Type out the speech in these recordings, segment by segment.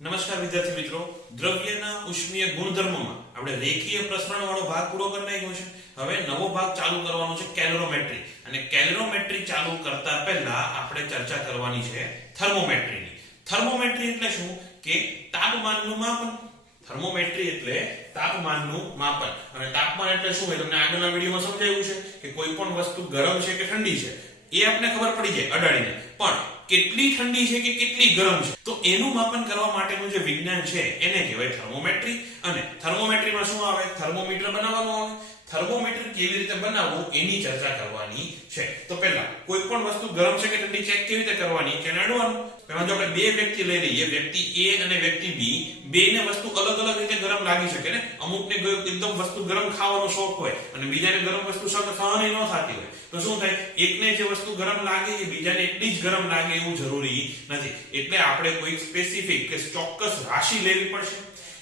નમસ્કાર વિદ્યાર્થી મિત્રો, દ્રવ્યના ઉષ્મીય ગુણધર્મોમાં આપણે રેખીય પ્રસરણ વાળો ભાગ પૂરો કરી નાખ્યો છે. હવે નવો ભાગ ચાલુ કરવાનો છે કેલરીમેટ્રી. અને કેલરીમેટ્રી ચાલુ કરતા પહેલા આપણે ચર્ચા કરવાની છે થર્મોમેટ્રીની. થર્મોમેટ્રી એટલે શું કે તાપમાનનું માપન. થર્મોમેટ્રી એટલે તાપમાનનું માપન. અને તાપમાન એટલે શું એ તમને આગળના વિડિયોમાં સમજાવ્યું છે કે કોઈ પણ વસ્તુ ગરમ છે કે ઠંડી છે એ આપણે ખબર પડી જાય અડાડીને, પણ કેટલી ઠંડી છે કે કેટલી ગરમ છે તો એનું માપન કરવા માટેનું જે વિજ્ઞાન છે એને કહેવાય થર્મોમેટ્રી. અને થર્મોમેટ્રીમાં શું આવે? થર્મોમીટર બનાવવાનું આવે. થર્મોમીટર કેવી રીતે બનાવવું એની ચર્ચા કરવાની છે. તો પહેલા કોઈ પણ વસ્તુ ગરમ છે કે ઠંડી ચેક કેવી રીતે કરવાની કે અડવાનું. એમાં જો આપણે બે વ્યક્તિ લઈ લઈએ, વ્યક્તિ A અને વ્યક્તિ B, બેને વસ્તુ અલગ અલગ રીતે ગરમ લાગી શકે ને. અમુકને એકદમ વસ્તુ ગરમ ખાવાનો શોખ હોય અને બીજાને ગરમ વસ્તુ સહન ન થતી હોય, તો શું થાય? એકને જે વસ્તુ ગરમ લાગે એ બીજાને એટલી જ ગરમ લાગે એવું જરૂરી નથી. એટલે આપણે કોઈ સ્પેસિફિક કે ચોક્કસ રાશિ લેવી પડશે.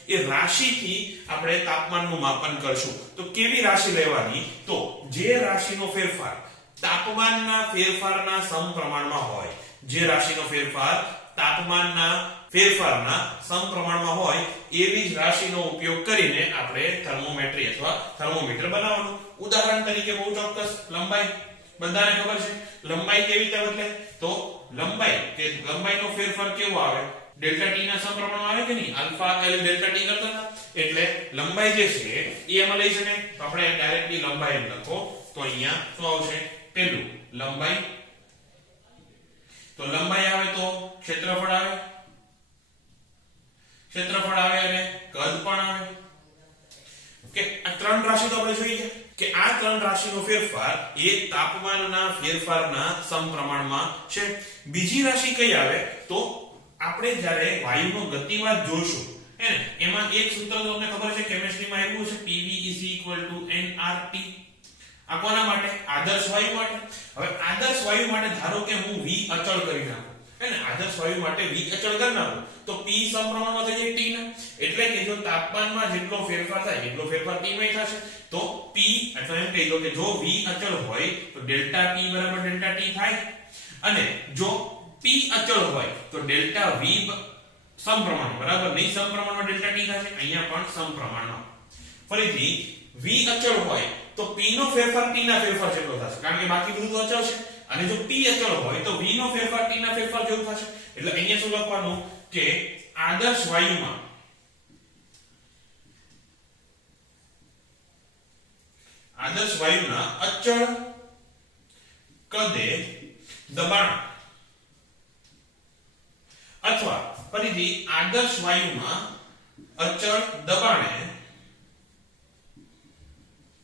એ રાશિથી આપણે તાપમાનનું માપન કરશું. તો કેવી રાશિ લેવાની? તો જે રાશિનો ફેરફાર તાપમાનના ફેરફારના સમપ્રમાણમાં હોય, જે રાશિનો ફેરફાર તાપમાનના ફેરફારના સમપ્રમાણમાં હોય એવી જ રાશિનો ઉપયોગ કરીને આપણે થર્મોમેટ્રી અથવા થર્મોમીટર બનાવવાનું. ઉદાહરણ તરીકે બહુ ચોક્કસ લંબાઈ. બધાને ખબર છે લંબાઈ કેવી રીતે બદલે? તો લંબાઈનો ફેરફાર કેવો આવે? ડેલ્ટા ટી ના સમપ્રમાણમાં આવે કે નહીં? આલ્ફા એલ ડેલ્ટા ટી કરતા હતા. એટલે લંબાઈ જે છે એ એમાં લઈ શકાય. તો આપણે ડાયરેક્ટલી લંબાઈ લખો તો અહીંયા શું આવશે? પહેલું લંબાઈ. તો લંબાઈ આવે તો ક્ષેત્રફળ આવે. ક્ષેત્રફળ આવે અને કદ પણ આવે. કે આ ત્રણ રાશિ તો આપણે જોઈએ કે આ ત્રણ રાશિનો ફેરફાર એ તાપમાનના ફેરફારના સમપ્રમાણમાં છે. બીજી રાશિ કઈ આવે? તો આપણે જ્યારે વાયુનો ગતિવાદ જોશું એમાં એક સૂત્ર તો તમને ખબર છે, કેમિસ્ટ્રીમાં આવ્યું છે, PV nRT. આ કોના માટે? આદર્શ વાયુ માટે. હવે આદર્શ વાયુ માટે ધારો કે હું V અચળ કરી નાખું, આદર્શ વાયુ માટે V અચળ કરી નાખું તો P સમપ્રમાણમાં થઈ જાય T ના. એટલે કે જો તાપમાનમાં જેટલો ફેરફાર થાય એટલો ફેરફાર T માં થશે. તો P અથવા એમ કહી દો કે જો V અચળ હોય તો ડેલ્ટા P બરાબર ડેલ્ટા T થાય. અને જો P અચળ હોય તો ડેલ્ટા V સમપ્રમાણ બરાબર નહીં સમપ્રમાણમાં ડેલ્ટા T થશે. અહીંયા પણ સમપ્રમાણમાં. ફરીથી V અચળ હોય તો P નો ફેરફાર T ના ફેરફાર જેટલો થશે, કારણ કે બાકી બધું તો અચળ છે. અને જો P અચળ હોય તો V નો ફેરફાર T ના ફેરફાર જેવું થશે. એટલે અહીંયા શું લખવાનું કે આદર્શ વાયુમાં અચળ કદે દબાણ, અથવા ફરીથી આદર્શ વાયુમાં અચળ દબાણે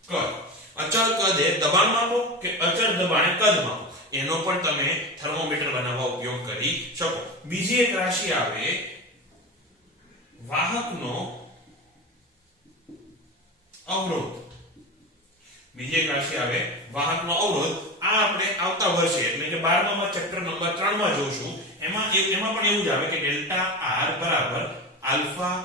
કદ. અચળ કદે દબાણ માપો કે અચળ દબાણે કદ માપો, એનો પણ તમે થર્મોમીટર બનાવવા ઉપયોગ કરી શકો. બીજી એક રાશિ આવે વાહકનો અવરોધ. બીજી એક રાશિ આવે વાહકનો અવરોધ. આ આપણે આવતા વર્ષે એટલે કે 12મા ચેપ્ટર નંબર 3 માં જોશું. એમાં પણ એવું જ આવે કે ડેલ્ટા R બરાબર આલ્ફા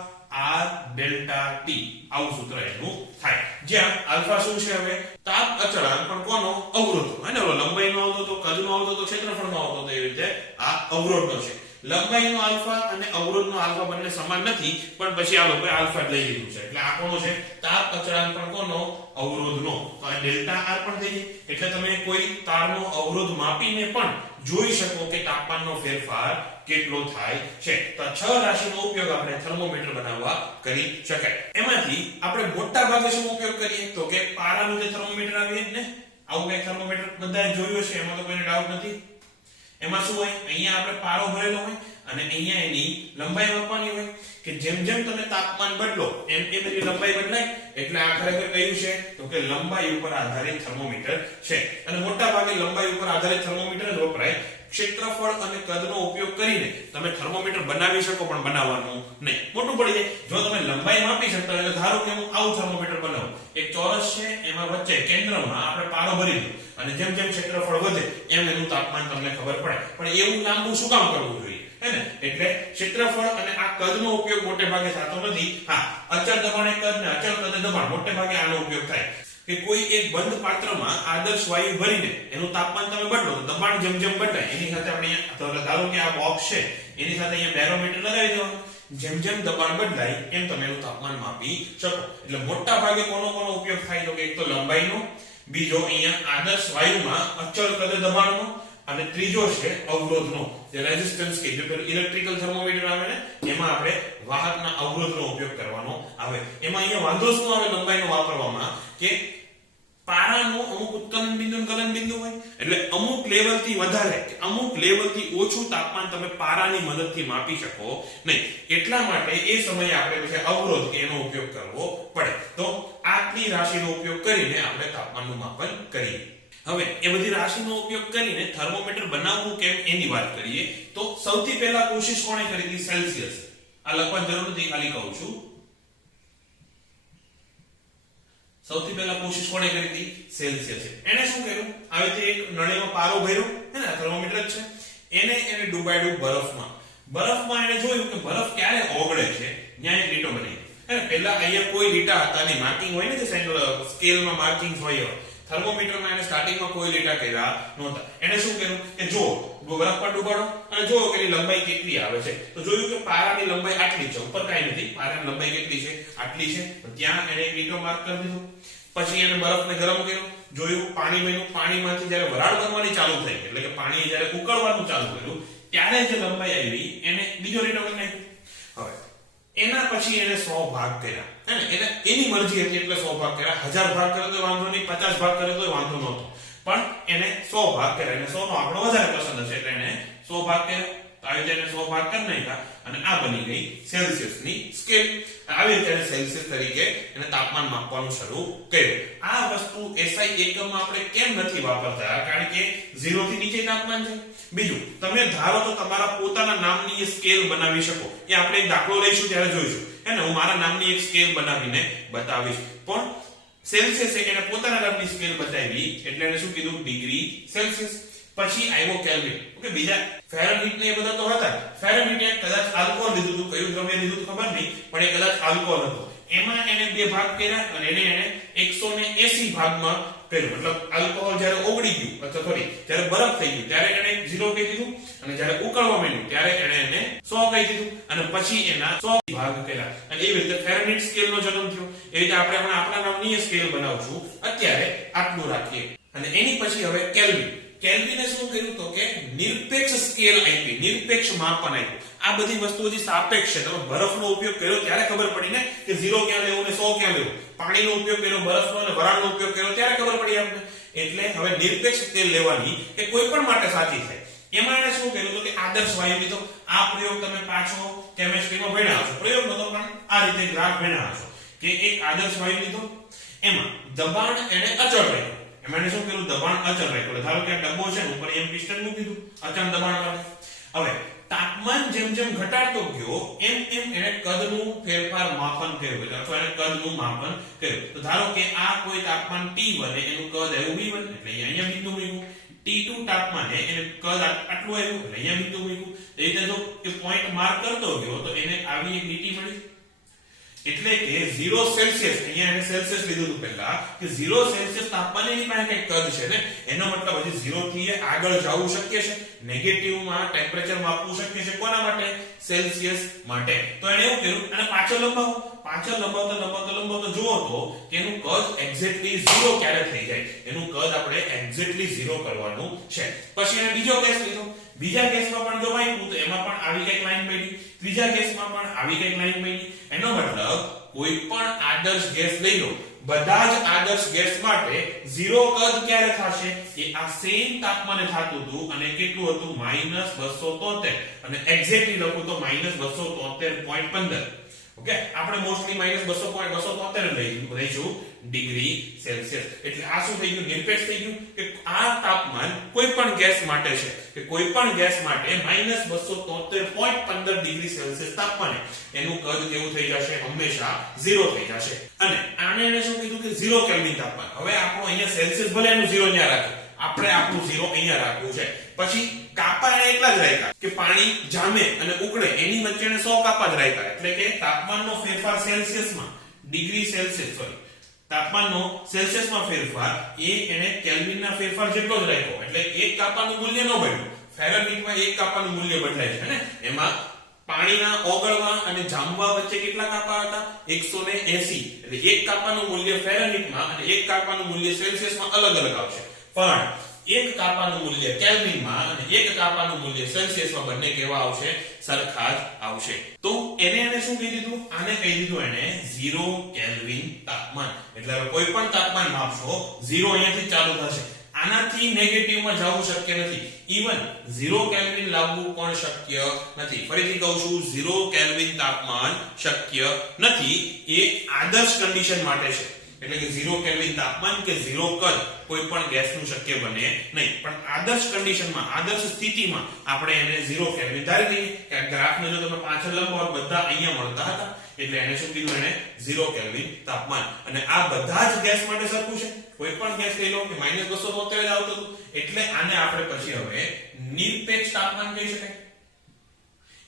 R ડેલ્ટા T. આવું સૂત્ર એનું થાય. જ્યાં આલ્ફા શું છે? હવે તાપ અચળાંક, પણ કોનો? અવરોધ. અને લંબાઈનો આવતો તો, કદનો આવતો તો, ક્ષેત્રફળનો આવતો તો, એવી રીતે આ અવરોધનો છે. લંબાઈનો આલ્ફા અને અવરોધનો આલ્ફા બંને સમાન નથી, પણ પછી આ લોકોએ આલ્ફા લઈ લીધું છે. એટલે આ કોનો છે? તાપ અચળાંક પણ કોનો? અવરોધનો. તો આ ડેલ્ટા R પણ થઈ જાય. એટલે તમે કોઈ તારનો અવરોધ માપીને પણ જોઈ શકો કે તાપમાનનો ફેરફાર કેટલો થાય છે. તો 6 રાશિનો ઉપયોગ આપણે થર્મોમીટર બનાવવા કરી શકાય. એમાંથી આપણે મોટા ભાગે શું ઉપયોગ કરીએ? તો કે પારાનું જે થર્મોમીટર આવે ને, આવું એક થર્મોમીટર બધાએ જોયું છે, એમાં તો કોઈને ડાઉટ નથી. એમાં શું હોય? અહીંયા આપણે પારો ભરેલો હોય અને અહીંયા એની લંબાઈ માપવાની હોય. કે જેમ જેમ તમે તાપમાન બદલો એમ એની લંબાઈ બદલાય. એટલે આ ખરેખર કયું છે? તો કે લંબાઈ ઉપર આધારિત થર્મોમીટર છે. અને મોટા ભાગે લંબાઈ ઉપર આધારિત થર્મોમીટર જ વપરાય. ક્ષેત્રફળ અને કદનો ઉપયોગ કરીને તમે થર્મોમીટર બનાવી શકો, પણ બનાવવાનું નહીં, મોટું પડી જાય. જો તમે લંબાઈ માપી શકતા હોય, ધારો કે હું આવું થર્મોમીટર બનાવું, એક ચોરસ છે, એમાં વચ્ચે કેન્દ્રમાં આપણે પારો ભરી દઉં અને જેમ જેમ ક્ષેત્રફળ વધે એમ એનું તાપમાન તમને ખબર પડે. પણ એવું લાંબુ શું કામ કરવું જોઈએ? એટલે ક્ષેત્રફળ અને આ કદનો ઉપયોગ મોટે ભાગે થતો નથી. હા, અચળ દબાણે કદ ને અચળ કદે દબાણ મોટે ભાગે આનો ઉપયોગ થાય. કે કોઈ એક બંધ પાત્રમાં આદર્શ વાયુ ભરીને એનું તાપમાન તમે બદલો તો દબાણ જેમ જેમ બદલાય એની સાથે આપણે ધારો કે આ બોક્સ છે એની સાથે અહીંયા બેરોમીટર લગાવી દેવાનું. જેમ જેમ દબાણ બદલાય એમ તમે એનું તાપમાન માપી શકો. એટલે મોટા ભાગે કોનો ઉપયોગ થાય તો કે એક તો લંબાઈનો, બીજો અહીંયા આદર્શ વાયુમાં અચળ કદ દબાણનો, અને ત્રીજો છે અવરોધનો, જે રેઝિસ્ટન્સ કે જે પેલું ઇલેક્ટ્રિકલ થર્મોમીટર આવે ને એમાં આપણે વાહકના અવરોધનો ઉપયોગ કરવાનો આવે. એમાં અહીંયા વાંધો શું આવે લંબાઈનો વાપરવામાં કે પારાનું અમુક ઉત્કલન બિંદુ અને ગલન બિંદુ હોય, એટલે અમુક લેવલથી વધારે કે અમુક લેવલથી ઓછું તાપમાન તમે પારાની મદદથી માપી શકો નહીં. એટલા માટે એ સમયે આપણે પછી અવરોધ કે એનો ઉપયોગ કરવો પડે. તો આટલી રાશિનો ઉપયોગ કરીને આપણે તાપમાનનું માપન કરીએ. હવે એ બધી રાશિનો ઉપયોગ કરીને થર્મોમીટર બનાવવું કેમ એની વાત કરીએ. તો સૌથી પહેલા કોશિશ કોણે કરી હતી? સેલ્સિયસ. આ લખવાની જરૂર નથી, ખાલી કહું છું. સૌથી પહેલા કોશિશ કોણે કરી હતી? સેલ્સિયસ. એને શું કર્યું? આવી રીતે એક નળીમાં પારો ભર્યો, હે ને, થર્મોમીટર જ છે. એને ડુબાડ્યું બરફમાં. બરફમાં એને જોયું કે બરફ ક્યારે ઓગળે છે. ત્યાં એક લીટો બની. હે, પહેલા અહીંયા કોઈ લીટા હતા નહીં, માર્કિંગ હોય ને, જે સ્કેલમાં માર્કિંગ હોય. થર્મોમીટરમાં એને સ્ટાર્ટિંગમાં કોઈ લીટા કર્યા નહોતા. એને શું કર્યું કે જો બરફ પર ડુબાડો અને જો કે એની લંબાઈ કેટલી આવે છે. તો જોયું કે પારાની લંબાઈ આટલી છે, ઉપર કાંઈ નથી. પારાની લંબાઈ કેટલી છે? આટલી છે. તો ત્યાં એને એક લીટો માર્ક કરી દીધો. પછી એને બરફને ગરમ કર્યો, જોયું પાણી બન્યું. પાણીમાંથી જ્યારે વરાળ બનવાની ચાલુ થઈ, એટલે કે પાણી જ્યારે ઉકળવાનું ચાલુ કર્યું, ત્યારે જે લંબાઈ આવી એને બીજો લીટો કરી નાખ્યો. હવે એના પછી એને 100 ભાગ કર્યા, હે ને, એને એની મરજી હતી એટલે 100 ભાગ કર્યા. 1000 ભાગ કરે તો વાંધો નહીં, 50 ભાગ કરે તો વાંધો નહોતો, પણ એને 100 ભાગ કર્યા. એને 100 નો આંકડો વધારે પસંદ હશે એટલે એને 100 ભાગ કર્યા. આવી રીતે એને 100 ભાગ કરી નાખ્યા અને આ બની ગઈ સેલ્સિયસની સ્કેલ. આવી રીતે એને સેલ્સિયસ તરીકે એને તાપમાન માપવાનું શરૂ કર્યું. આ વસ્તુ SI એકમમાં આપણે કેમ નથી વાપરતા? કારણ કે 0 થી નીચે તાપમાન છે. બીજું, તમે ધારો તો તમારા પોતાના નામની એક સ્કેલ બનાવી શકો. એ આપણે એક દાખલો લઈશું ત્યારે જોઈશું, હે ને. હું મારા નામની એક સ્કેલ બનાવીને બતાવીશ. પણ સેલ્સિયસે એને પોતાના નામની સ્કેલ બતાવી એટલે એને શું કીધું? Degree Celsius. પછી આવ્યો કેલ્વિન. ઓકે, બીજા ફેરનહીટ ને એ બધા તો હતા. ફેરનહીટ કદાચ આલ્કોહોલ લીધું હતું, કયું દ્રવ્ય લીધું ખબર નહીં, પણ એ કદાચ આલ્કોહોલ હતું. એમાં એને 2 ભાગ કર્યા અને એને 180 ભાગમાં કર્યું. મતલબ આલ્કોહોલ જ્યારે ઓગળી ગયું અથવા સોરી જ્યારે બરફ થઈ ગયું ત્યારે એને 0 કહી દીધું, અને જ્યારે ઉકળવા માંડ્યું ત્યારે એને 100 કહી દીધું, અને પછી એના 100 ભાગ કર્યા. અને એવી રીતે ફેરનહીટ સ્કેલનો જન્મ થયો. એ રીતે આપણે હમણાં આપણા નામની સ્કેલ બનાવશું. અત્યારે આટલું રાખીએ. અને એની પછી હવે કેલ્વિન. કેલ્વિને શું કર્યું તો કે નિરપેક્ષ સ્કેલ આપી, નિરપેક્ષ માપન આપ્યું. આ બધી વસ્તુઓ જે સાપેક્ષ છે, તમે બરફનો ઉપયોગ કર્યો ત્યારે ખબર પડી ને કે 0 ક્યાં લેવું ને 100 ક્યાં લેવું. પાણીનો ઉપયોગ કર્યો, બરફનો અને વરાળનો ઉપયોગ કર્યો ત્યારે ખબર પડી આપણે. એટલે હવે નિરપેક્ષ સ્કેલ લેવાની કે કોઈ પણ માટે સાચી થાય. એમાં એને શું કર્યું તો કે આદર્શ વાયુ લીધો. આ પ્રયોગ તમે પાછો કેમિસ્ટ્રીમાં ભણ્યા હશો. પ્રયોગ નતો પણ આ રીતે ગ્રાફ ભણ્યા હશો કે એક આદર્શ વાયુ લીધો, એમાં દબાણ એને અચળ રાખ્યું. એમાં શું કર્યું? દબાણ અચળ રાખ્યું. ધારો કે આ ડબ્બો છે, ઉપર એમ પિસ્ટન મૂકી દીધું અચળ દબાણ પર. હવે તાપમાન જેમ જેમ ઘટાડતો ગયો એમ એમ એને કદનું ફેરફાર માપન કર્યું, અથવા એને કદનું માપન કર્યું. તો ધારો કે આ કોઈ તાપમાન T1 એનું કદ આવ્યું V1, એટલે અહીંયા બિંદુ મૂક્યું. T2 તાપમાને એને કદ આટલું આવ્યું, એટલે અહીંયા બિંદુ મૂક્યું. એ રીતે જો એ પોઈન્ટ માર્ક કરતો ગયો તો એને આવી એક લીટી મળી. એટલે કે 0 સેલ્સિયસ, અહીંયા એને સેલ્સિયસ લીધું હતું પહેલા, કે 0 સેલ્સિયસ તાપમાને એની પાસે કંઈક કદ છે ને, એનો મતલબ હજી 0 થી આગળ જવું શક્ય છે. નેગેટિવમાં ટેમ્પરેચર માપવું શક્ય છે. કોના માટે? સેલ્સિયસ માટે. તો એને એવું કર્યું અને પાછળ લંબાવો. પાછળ લંબાવતા જુઓ તો કે એનું કદ એક્ઝેક્ટલી 0 ક્યારે થઈ જાય. એનું કદ આપણે એક્ઝેક્ટલી 0 કરવાનું છે. પછી એને બીજો કેસ લીધો. બીજા કેસમાં પણ જો વાંચ્યું તો એમાં પણ આવી કંઈક લાઈન બની. ત્રીજા કેસમાં પણ આવી કંઈક લાઈન બની. એનો મતલબ કોઈ પણ આદર્શ ગેસ લઈ લો, બધા જ આદર્શ ગેસ માટે 0 કદ ક્યારે થશે? એ આ સેમ તાપમાને થતું હતું, અને કેટલું હતું? -273. અને એક્ઝેક્ટલી લખું તો -273.15. ઓકે, આપણે મોસ્ટલી -200.273 લઈશું ડિગ્રી સેલ્સિયસ. એટલે આ શું થઈ ગયું? નિરપેક્ષ થઈ ગયું કે આ તાપમાન કોઈ પણ ગેસ માટે છે, કે કોઈ પણ ગેસ માટે -273.15 ડિગ્રી સેલ્સિયસ તાપમાને એનું કદ કેવું થઈ જશે? હંમેશા 0 થઈ જશે. અને આને એને શું કીધું કે 0 કેલ્વિન તાપમાન. હવે આપણો અહીંયા સેલ્સિયસ ભલે એનું 0 ન્યા રાખે, આપણે આપણું 0 અહીંયા રાખવું છે. પછી કાપા એને એટલા જ રાખ્યા કે પાણી જામે અને ઉકળે એની વચ્ચે એને 100 કાપા જ રાખ્યા. એટલે કે તાપમાનનો ફેરફાર સેલ્સિયસમાં, ડિગ્રી સેલ્સિયસ સોરી તાપમાનનો સેલ્સિયસમાં ફેરફાર એ એને કેલ્વિનના ફેરફાર જેટલો જ રાખ્યો. એટલે એક કાપાનું મૂલ્ય ન બદલ્યું. ફેરનહીટમાં એક કાપાનું મૂલ્ય બદલાય છે ને, એમાં પાણીના ઓગળવા અને જામવા વચ્ચે કેટલા કાપા હતા 180 એટલે એક કાપાનું મૂલ્ય ફેરનહીટમાં અને એક કાપાનું મૂલ્ય સેલ્સિયસમાં અલગ અલગ આવશે પણ એક કાપાનું મૂલ્ય કેલ્વિનમાં અને એક કાપાનું મૂલ્ય સેલ્સિયસમાં બંને કેવા આવશે સરખા જ આવશે તો એને શું કહી દીધું આને કહી દીધું એને 0 કેલ્વિન તાપમાન એટલે હવે કોઈ પણ તાપમાન માપશો 0 અહીંયાથી ચાલુ થશે આનાથી નેગેટિવ માં જવું શક્ય નથી ઈવન 0 કેલ્વિન લાવવું પણ શક્ય નથી ફરીથી કહું છું 0 કેલ્વિન તાપમાન શક્ય નથી એ આદર્શ કન્ડિશન માટે છે એટલે કે 0 કેલ્વિન તાપમાન કે 0 કદ કોઈ પણ ગેસનું શક્ય બને નહીં પણ આદર્શ કન્ડિશનમાં આદર્શ સ્થિતિમાં આપણે એને 0 કેલ્વિન ધારી લઈએ કે ગ્રાફને જો તમે પાછળ લંબાવો બધા અહીંયા મળતા હતા એટલે એને શું કીધું એને 0 કેલ્વિન તાપમાન અને આ બધા જ ગેસ માટે સરખું છે કોઈ પણ ગેસ લઈ લો કે -273 જ આવતું હતું એટલે આને આપણે પછી હવે નિરપેક્ષ તાપમાન કહી શકાય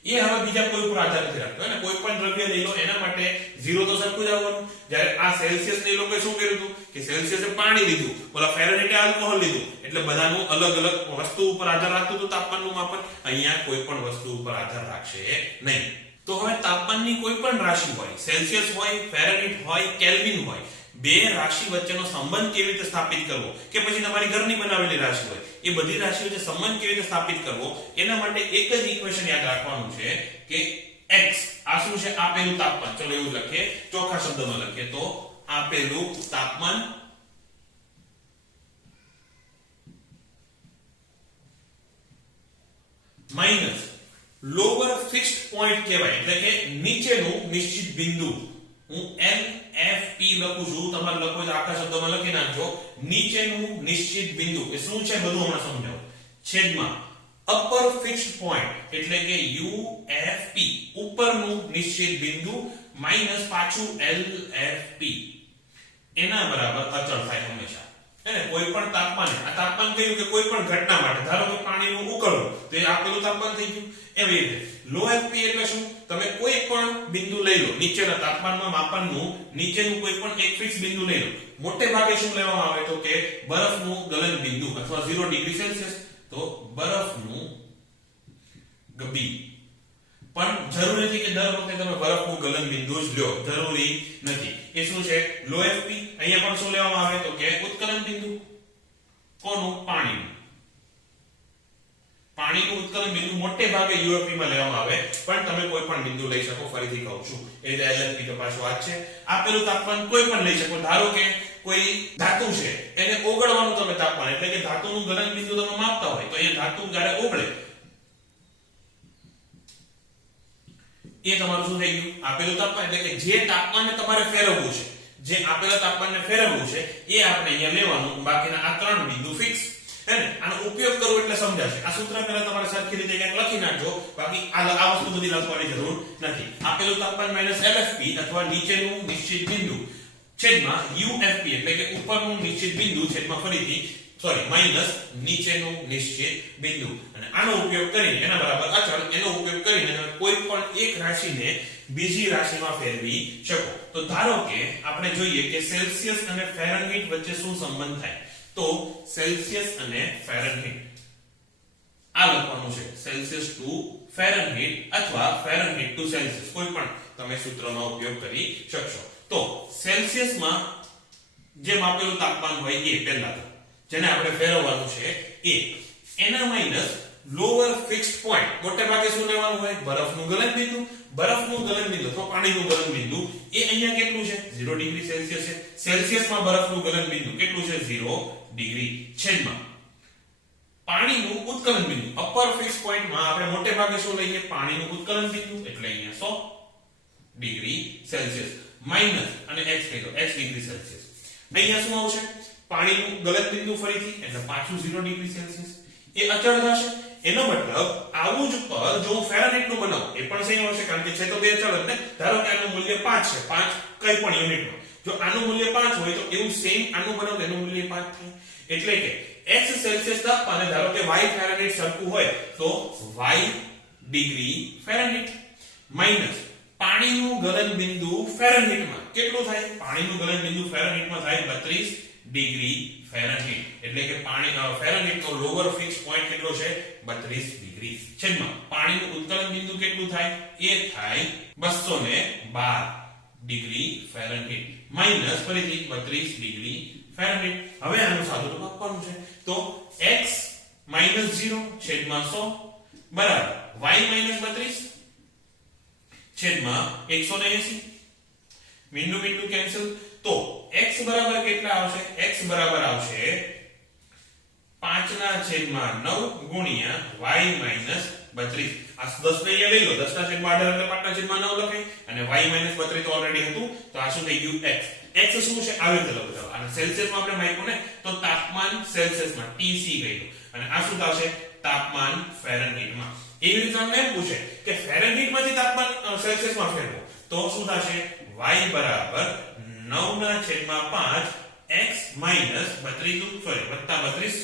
એ હવે બીજા કોઈ ઉપર આધાર નથી રાખતો અને કોઈ પણ દ્રવ્ય લઈ લો એના માટે 0 તો સરખું જ આવવાનું જ્યારે આ સેલ્સિયસ લઈ લો કે શું કર્યું હતું કે સેલ્સિયસે પાણી લીધું ઓલા ફેરનહીટે આલ્કોહોલ લીધું એટલે બધાનું અલગ અલગ વસ્તુ ઉપર આધાર રાખતું હતું તાપમાનનું માપન અહીંયા કોઈ પણ વસ્તુ ઉપર આધાર રાખશે નહીં તો હવે તાપમાનની કોઈ પણ રાશિ હોય સેલ્સિયસ હોય ફેરનહીટ હોય કેલ્વિન હોય બે રાશિ વચ્ચેનો સંબંધ કેવી રીતે સ્થાપિત કરવો કે પછી તમારી ઘરની બનાવેલી રાશિ હોય એ બધી રાશિ વચ્ચે સંબંધ કેવી રીતે સ્થાપિત કરવો એના માટે એક જ ઇક્વેશન યાદ રાખવાનું છે કે x આ શું છે આપેલું તાપમાન ચલો એવું લખીએ ચોખ્ખા શબ્દમાં લખીએ તો આપેલું તાપમાન માઈનસ લોઅર ફિક્સ્ડ પોઈન્ટ કહેવાય એટલે કે નીચેનું નિશ્ચિત બિંદુ હું LFP લખું છું તમારે લખો તો આખા શબ્દમાં લખી નાખજો નીચેનું નિશ્ચિત બિંદુ એ શું છે બધું હમણાં સમજાવું છેદમાં અપર ફિક્સ્ડ પોઈન્ટ એટલે કે UFP ઉપરનું નિશ્ચિત બિંદુ માઈનસ પાછું LFP એના બરાબર અચળ થાય હંમેશા અને કોઈ પણ તાપમાન આ તાપમાન કહ્યું કે કોઈ પણ ઘટના માટે ધારો કે પાણીનું ઉકળવું તો એ આપેલું તાપમાન થઈ ગયું એવી રીતે લો FP એટલે શું તમે કોઈ પણ બિંદુ લઈ લો નીચેના તાપમાનમાં માપનનું નીચેનું કોઈ પણ એક ફિક્સ બિંદુ લઈ લો મોટે ભાગે શું લેવામાં આવે તો કે બરફનું ગલન બિંદુ અથવા 0 ડિગ્રી સેલ્સિયસ તો બરફનું ગબી પણ જરૂરી નથી કે દર વખતે તમે બરફનું ગલન બિંદુ જ લો જરૂરી નથી એ શું છે લો FP અહીંયા પણ શું લેવામાં આવે તો કે ઉત્કલન બિંદુ કોનું પાણીનું ઉત્કલન બિંદુ મોટે ભાગે UFP માં લેવામાં આવે પણ તમે કોઈ પણ બિંદુ લઈ શકો ફરીથી કહું છું એ જે LFP તો પાછું આ છે આપેલું તાપમાન કોઈ પણ લઈ શકો ધારો કે કોઈ ધાતુ છે એને ઓગળવાનું તમે તાપમાન એટલે કે ધાતુનું ગલન બિંદુ તમે માપતા હોય તો એ ધાતુ જ્યારે ઓગળે એ તમારું શું થઈ ગયું આપેલું તાપમાન એટલે કે જે તાપમાનને તમારે ફેરવવું છે જે આપેલા તાપમાનને ફેરવવું છે એ આપણે અહીંયા લેવાનું બાકીના આ ત્રણ બિંદુ ફિક્સ હે ને આનો ઉપયોગ કરવો એટલે સમજાશે આ સૂત્ર પહેલા તમારે સરખી રીતે ક્યાંક લખી નાખજો બાકી આ વસ્તુ બધી લખવાની જરૂર નથી આપેલું તાપમાન LFP અથવા નીચેનું નિશ્ચિત બિંદુ છેદમાં UFP એટલે કે ઉપરનું નિશ્ચિત બિંદુ છેદમાં ફરીથી માઈનસ નીચેનું નિશ્ચિત બિંદુ અને આનો ઉપયોગ કરીને એના બરાબર અચળ એનો ઉપયોગ કરીને તમે કોઈ પણ એક રાશિને બીજી રાશિમાં ફેરવી શકો તો ધારો કે આપણે જોઈએ કે સેલ્સિયસ અને ફેરનહીટ વચ્ચે શું સંબંધ થાય તો સેલ્સિયસ અને ફેરનહીટ આ લખવાનું છે સેલ્સિયસ ટુ ફેરનહીટ અથવા ફેરનહીટ ટુ સેલ્સિયસ કોઈ પણ તમે સૂત્રનો ઉપયોગ કરી શકશો તો સેલ્સિયસમાં જે માપેલું તાપમાન હોય એ પહેલા તો જેને આપણે ફેરવવાનું છે એ એના માઈનસ લોઅર ફિક્સ્ડ પોઈન્ટ મોટે ભાગે શું લેવાનું હોય બરફનું ગલન બિંદુ અથવા પાણીનું ગલન બિંદુ એ અહીંયા કેટલું છે 0 ડિગ્રી સેલ્સિયસ છે સેલ્સિયસમાં બરફનું ગલન બિંદુ કેટલું છે 0 ડિગ્રી છેદમાં પાણીનું ઉત્કલન બિંદુ અપર ફિક્સ્ડ પોઈન્ટમાં આપણે મોટે ભાગે શું લઈએ પાણીનું ઉત્કલન બિંદુ એટલે અહીંયા 100 ડિગ્રી સેલ્સિયસ માઈનસ અને x કહી દો x ડિગ્રી સેલ્સિયસ અહીંયા શું આવશે પાણીનું ગલન બિંદુ ફરીથી એટલે પાછું 0 ડિગ્રી સેલ્સિયસ એ અચળ થશે એનો મતલબ આવું જ પદ જો હું ફેરનહીટ નું બનાવું એ પણ સેમ આવશે કારણ કે છે તો બે અચળ જ ને ધારો કે આનું મૂલ્ય 5 છે 5 કઈ પણ યુનિટમાં જો આનું મૂલ્ય 5 હોય તો એવું સેમ આનું બનાવો એનું મૂલ્ય 5 થાય એટલે કે x સેલ્સિયસ તાપમાને ધારો કે y ફેરનહીટ સરખું હોય તો y ડિગ્રી ફેરનહીટ માઈનસ પાણીનું ગલન બિંદુ ફેરનહીટમાં કેટલું થાય પાણીનું ગલન બિંદુ ફેરનહીટમાં થાય 32 ડિગ્રી ફેરનહીટ. એટલે કે પાણી ફેરનહીટ નો લોઅર ફિક્સ પોઈન્ટ કેટલો છે 32 ડિગ્રી છેદમાં પાણીનું ઉત્કલન બિંદુ કેટલું થાય એ થાય 212 ડિગ્રી ફેરનહીટ માઈનસ ફરીથી 32 ડિગ્રી ફેરનહીટ. હવે આનું સાદું રૂપ આપવાનું છે તો x - 0 છેદમાં 100 બરાબર y - 32 છેદમાં 180. બિંદુ બિંદુ કેન્સલ તો x બરાબર કેટલા આવશે x બરાબર આવશે 5/9 ગુણ્યા y - 32. આ 10 ને અહીંયા લઈ લો 10/18 એટલે 5/9 લખાય અને y - 32 તો ઓલરેડી હતું તો આ શું થઈ ગયું x. x શું છે આવી રીતે લખો અને સેલ્સિયસમાં આપણે માપ્યું ને તો તાપમાન સેલ્સિયસમાં TC ગયું અને આ શું થશે તાપમાન ફેરનહીટમાં. એવી રીતે તમને એમ પૂછે કે ફેરનહીટમાંથી તાપમાન સેલ્સિયસમાં ફેરવો તો શું થશે y બરાબર 9/5 x - 32 સોરી +32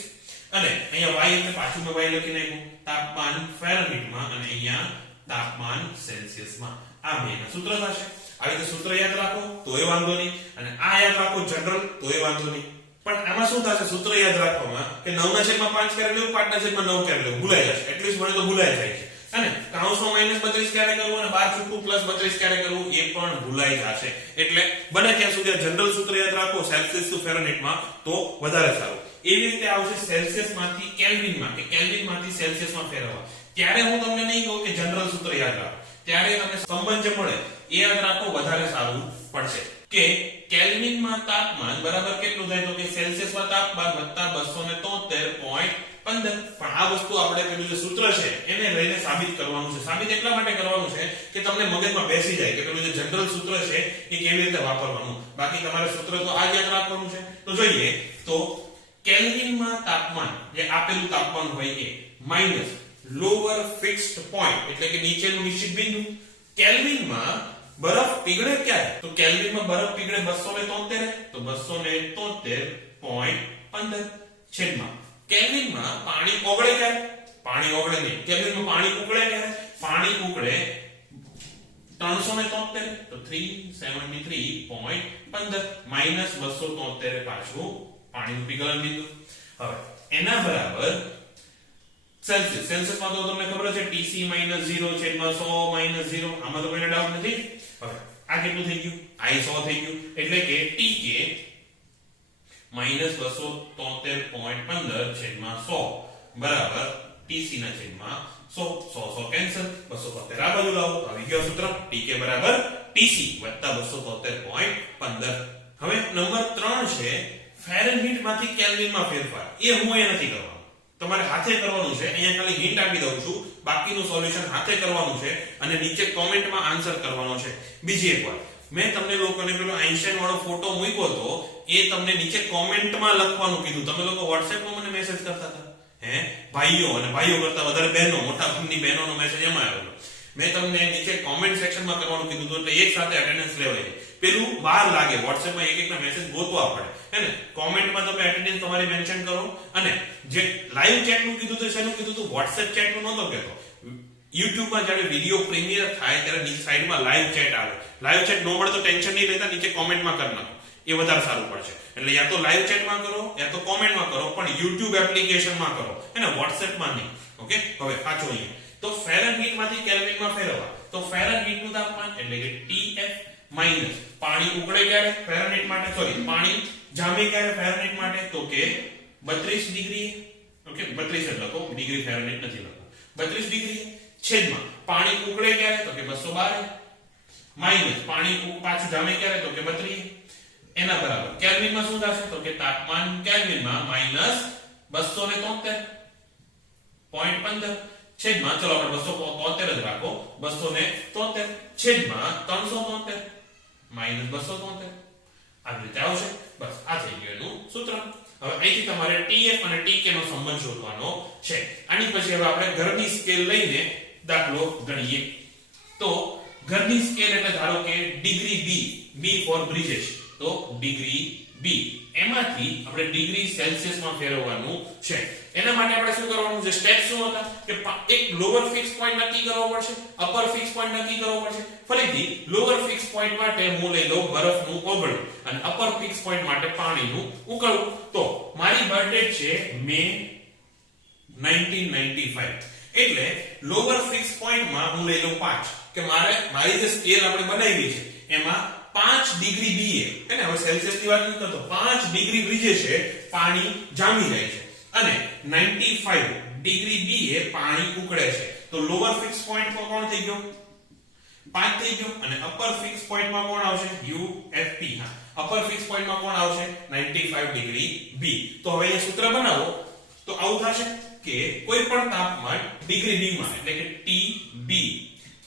અને અહીંયા y એટલે પાછું મેં y લખી નાખ્યું તાપમાન ફેરનહીટમાં અને અહીંયા તાપમાન સેલ્સિયસમાં. આ બેના સૂત્ર થશે. આવી રીતે સૂત્ર યાદ રાખો તોય વાંધો નહીં અને આ યાદ રાખો જનરલ તોય વાંધો નહીં. પણ આમાં શું થશે સૂત્ર યાદ રાખવામાં કે 9/5 ક્યારે લેવું 5/9 ક્યારે લેવું ભૂલાઈ જશે. એટલીસ્ટ મને તો ભૂલાઈ જાય છે. અને કૌંસમાં -32 ક્યારે કરવું અને 12 છૂટું +32 ક્યારે કરવું એ પણ ભૂલાઈ જશે. એટલે બને ત્યાં સુધી જનરલ સૂત્ર યાદ રાખો સેલ્સિયસ ટુ ફેરનહીટમાં તો વધારે સારું. એવી રીતે આવશે સેલ્સિયસમાંથી કેલ્વિનમાં કે કેલ્વિનમાંથી સેલ્સિયસમાં ફેરવવા. ત્યારે હું તમને નહીં કહું કે જનરલ સૂત્ર યાદ રાખો. ત્યારે તમને સંબંધ જે મળે એ યાદ રાખો વધારે સારું પડશે કે કેલ્વિનમાં તાપમાન બરાબર કેટલું થાય તો કે સેલ્સિયસમાં તાપમાન +273.15. પણ આ વસ્તુ આપણે પેલું જે સૂત્ર છે એને લઈને સાબિત કરવાનું છે. સાબિત એટલા માટે કરવાનું છે કે તમને મગજમાં બેસી જાય કે પેલું જે જનરલ સૂત્ર છે એ કેવી રીતે વાપરવાનું. બાકી તમારે સૂત્ર તો આ જ યાદ રાખવાનું છે. તો જોઈએ તો કેલ્વિનમાં તાપમાન જે આપેલું તાપમાન હોય એ માઈનસ લોઅર ફિક્સ્ડ પોઈન્ટ એટલે કે નીચેનું નિશ્ચિત બિંદુ. કેલ્વિનમાં બરફ પીગળે ક્યારે તો કેલ્વિનમાં બરફ પીગળે 273 તો 273.15 છેદમાં કેલ્વિનમાં પાણી ઓગળે ક્યારે પાણી ઓગળે નહીં કેલ્વિનમાં પાણી ઉકળે ક્યારે પાણી ઉકળે 373 તો 373.15 માઈનસ 273 પાછું પાણીનું પીગળન બિંદુ. હવે એના બરાબર સેલ્સિયસ સેલ્સિયસમાં તો તમને ખબર છે TC - 0 છેદમાં 100 - 0 આમાં તો કોઈને ડાઉટ નથી. હવે આ કેટલું થઈ ગયું I 100 થઈ ગયું એટલે કે TK -273.15 છેદમાં 100 બરાબર TC ના છેદમાં 100 કેન્સલ 273 આ બાજુ લાવો તો આવી ગયો સૂત્ર TK બરાબર TC + 273.15. હવે નંબર 3 છે ફેરનહીટ માંથી કેલ્વિનમાં ફેરફાર. એ હું એ નથી કરવાનો તમારે હાથે કરવાનું છે. અહીંયા ખાલી હિન્ટ આપી દઉં છું બાકીનું સોલ્યુશન હાથે કરવાનું છે અને નીચે કોમેન્ટમાં આન્સર કરવાનો છે. બીજી એક વાત મેં તમને લોકોને પેલો આઈન્સ્ટાઈન વાળો ફોટો મૂક્યો તો એ તમને નીચે કોમેન્ટમાં લખવાનું કીધું. તમે લોકો WhatsAppમાં મને મેસેજ કરતા હતા ભાઈઓ અને ભાઈઓ કરતા વધારે બહેનો મોટા ભાગની બહેનોનો મેસેજ એમાં આવેલો. મેં તમને નીચે કોમેન્ટ સેક્શનમાં કરવાનું કીધું હતું એટલે એક સાથે અટેન્ડન્સ લેવાય. પેલું વાર લાગે WhatsAppમાં એક એકના મેસેજ ગોતવા પડે હે ને. કોમેન્ટમાં તમે અટેન્ડન્સ તમારી મેન્શન કરો અને જે લાઈવ ચેટનું કીધું તો શેનું કીધું હતું WhatsApp ચેટનું નહોતો કહેતો. યુટ્યુબમાં જ્યારે વિડિયો પ્રીમિયર થાય ત્યારે નીચે સાઈડમાં લાઈવ ચેટ આવે. લાઈવ ચેટ ન મળે તો ટેન્શન નહીં લેતા નીચે કોમેન્ટમાં કરી નાખો એ વધારે સારું પડશે. એટલે યા તો લાઈવ ચેટમાં કરો યા તો કોમેન્ટમાં કરો પણ YouTube એપ્લિકેશનમાં કરો હે ને WhatsAppમાં નહીં. ઓકે હવે પાછો અહીંયા તો ફેરનહીટમાંથી કેલ્વિનમાં ફેરવવા તો ફેરનહીટનું તાપમાન એટલે કે TF માઈનસ પાણી ઉકળે ક્યારે ફેરનહીટ માટે સોરી પાણી જામે ક્યારે ફેરનહીટ માટે તો કે 32 ડિગ્રી. ઓકે 32 એટલે લખો ડિગ્રી ફેરનહીટ નથી લખો 32 ડિગ્રી છેદમાં પાણી ઉકળે ક્યારે તો કે 212 માઈનસ પાણી પાછું જામે ક્યારે તો કે 32 એના બરાબર કેલ્વિનમાં શું થશે તો કે તાપમાન કેલ્વિનમાં માઈનસ 273.15 છેદમાં ચલો આપણે 273 જ રાખો 273 છેદમાં 373 માઈનસ 273 આ રીતે આવશે. બસ આ થઈ ગયું એનું સૂત્ર. હવે અહીંથી તમારે TF અને TK નો સંબંધ શોધવાનો છે. આની પછી હવે આપણે ઘરની સ્કેલ લઈને દાખલો ગણીએ. તો ઘરની સ્કેલ એટલે ધારો કે ડિગ્રી B ફોર બ્રિજેશ તો ડિગ્રી B એમાંથી આપણે ડિગ્રી સેલ્સિયસમાં ફેરવવાનું છે. એના માટે આપણે શું કરવાનું છે? સ્ટેપ શું હતા કે એક લોઅર ફિક્સ પોઈન્ટ નક્કી કરવો પડશે, અપર ફિક્સ પોઈન્ટ નક્કી કરવો પડશે. ફરીથી લોઅર ફિક્સ પોઈન્ટ માટે હું લઈ લઉં બરફનું ઓગળું અને અપર ફિક્સ પોઈન્ટ માટે પાણીનું ઉકળવું. તો મારી બર્થડેટ છે મે 1995. એટલે લોઅર ફિક્સ પોઈન્ટમાં હું લઈ લઉં 5 કે મારી જે સ્કેલ આપણે બનાવી છે એમાં 5 ડિગ્રી બીએ, એટલે હવે સેલ્સિયસ ની વાત નથી કરતો, 5 ડિગ્રી બ્રીજે છે પાણી જામી જાય છે અને 95 ડિગ્રી બીએ પાણી ઉકળે છે. તો લોઅર ફિક્સ પોઈન્ટ પર કોણ થઈ ગયો? 5 થઈ ગયો અને અપર ફિક્સ પોઈન્ટમાં કોણ આવશે? UFP. હા, અપર ફિક્સ પોઈન્ટમાં કોણ આવશે? 95 ડિગ્રી બી. તો હવે અહીંયા સૂત્ર બનાવો તો આવું થશે કે કોઈ પણ તાપમાન ડિગ્રી બી માં એટલે કે TB